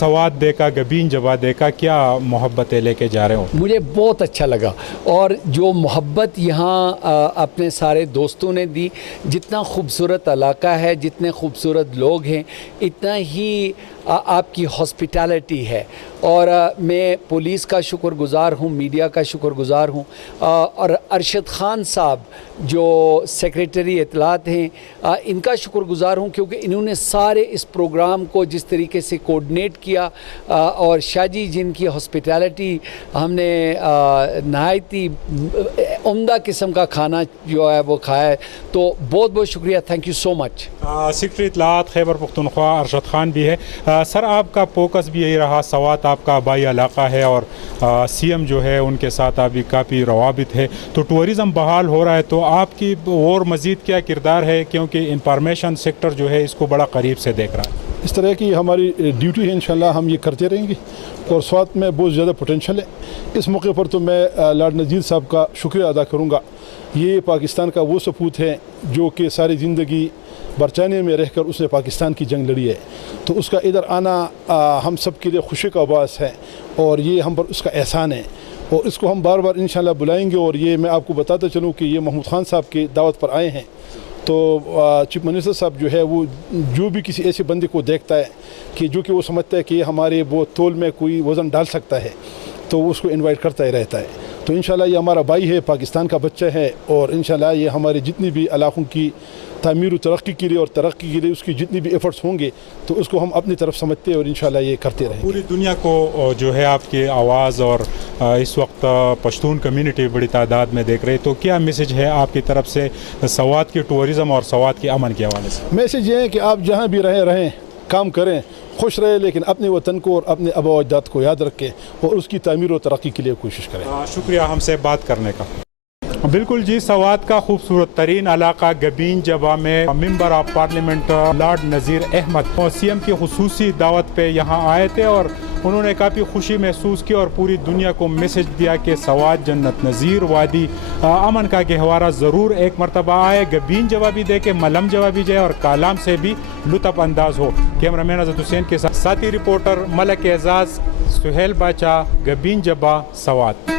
سوات دیکھا، گبین جبا دیکھا، کیا محبتیں لے کے جا رہے ہو؟ مجھے بہت اچھا لگا، اور جو محبت یہاں اپنے سارے دوستوں نے دی، جتنا خوبصورت علاقہ ہے، جتنے خوبصورت لوگ ہیں، اتنا ہی آپ کی ہاسپٹیلٹی ہے، اور میں پولیس کا شکر گزار ہوں، میڈیا کا شکر گزار ہوں، اور ارشد خان صاحب جو سیکریٹری اطلاعات ہیں ان کا شکر گزار ہوں، کیونکہ انہوں نے سارے اس پروگرام کو جس طریقے سے کوآرڈینیٹ کیا، اور شاہ جی جن کی ہاسپٹیلٹی ہم نے نہایت ہی عمدہ قسم کا کھانا جو ہے وہ کھایا ہے، تو بہت بہت شکریہ، thank you so much. Secretary اطلاعات خیبر پختونخوا ارشد خان بھی ہے۔ سر، آپ کا فوکس بھی یہی رہا، سوات آپ کا آبائی علاقہ ہے اور سی ایم جو ہے ان کے ساتھ ابھی کافی روابط ہے، تو ٹورزم بحال ہو رہا ہے، تو آپ کی اور مزید کیا کردار ہے، کیونکہ انفارمیشن سیکٹر جو ہے اس کو بڑا قریب سے دیکھ رہا ہے؟ اس طرح کی ہماری ڈیوٹی ہے، انشاءاللہ ہم یہ کرتے رہیں گے، اور سوات میں بہت زیادہ پوٹینشل ہے۔ اس موقع پر تو میں لارڈ نذیر صاحب کا شکریہ ادا کروں گا۔ یہ پاکستان کا وہ سپوت ہے جو کہ ساری زندگی برطانیہ میں رہ کر اس نے پاکستان کی جنگ لڑی ہے، تو اس کا ادھر آنا ہم سب کے لیے خوشی کا باعث ہے، اور یہ ہم پر اس کا احسان ہے، اور اس کو ہم بار بار انشاءاللہ بلائیں گے۔ اور یہ میں آپ کو بتاتا چلوں کہ یہ محمود خان صاحب کی دعوت پر آئے ہیں، تو چیف منسٹر صاحب جو ہے وہ جو بھی کسی ایسے بندے کو دیکھتا ہے کہ جو کہ وہ سمجھتا ہے کہ یہ ہمارے وہ تول میں کوئی وزن ڈال سکتا ہے، تو اس کو انوائٹ کرتا ہی رہتا ہے۔ تو انشاءاللہ یہ ہمارا بھائی ہے، پاکستان کا بچہ ہے، اور انشاءاللہ یہ ہمارے جتنی بھی علاقوں کی تعمیر و ترقی کے لیے اور ترقی کے لیے اس کی جتنی بھی ایفرٹس ہوں گے، تو اس کو ہم اپنی طرف سمجھتے ہیں، اور انشاءاللہ یہ کرتے رہیں گے۔ پوری دنیا کو جو ہے آپ کی آواز، اور اس وقت پشتون کمیونٹی بڑی تعداد میں دیکھ رہے، تو کیا میسج ہے آپ کی طرف سے سوات کی ٹورزم اور سوات کے امن کے حوالے سے؟ میسج یہ ہے کہ آپ جہاں بھی رہیں کام کریں، خوش رہیں، لیکن اپنے وطن کو اور اپنے آباء و اجداد کو یاد رکھیں، اور اس کی تعمیر و ترقی کے لیے کوشش کریں۔ شکریہ ہم سے بات کرنے کا۔ بالکل جی، سوات کا خوبصورت ترین علاقہ گبین جبا میں member of parliament Lord Nazir Ahmed C M کی خصوصی دعوت پہ یہاں آئے تھے، اور انہوں نے کافی خوشی محسوس کی اور پوری دنیا کو میسج دیا کہ سوات جنت نظیر وادی امن کا گہوارہ ضرور ایک مرتبہ آئے، گبین جبا بھی دیکھے، ملم جبا بھی جائے، اور کالام سے بھی لطف انداز ہو۔ کیمرہ مین عزت حسین کے ساتھ ساتھی رپورٹر ملک اعزاز، سہیل باچا، گبین جبا، سوات۔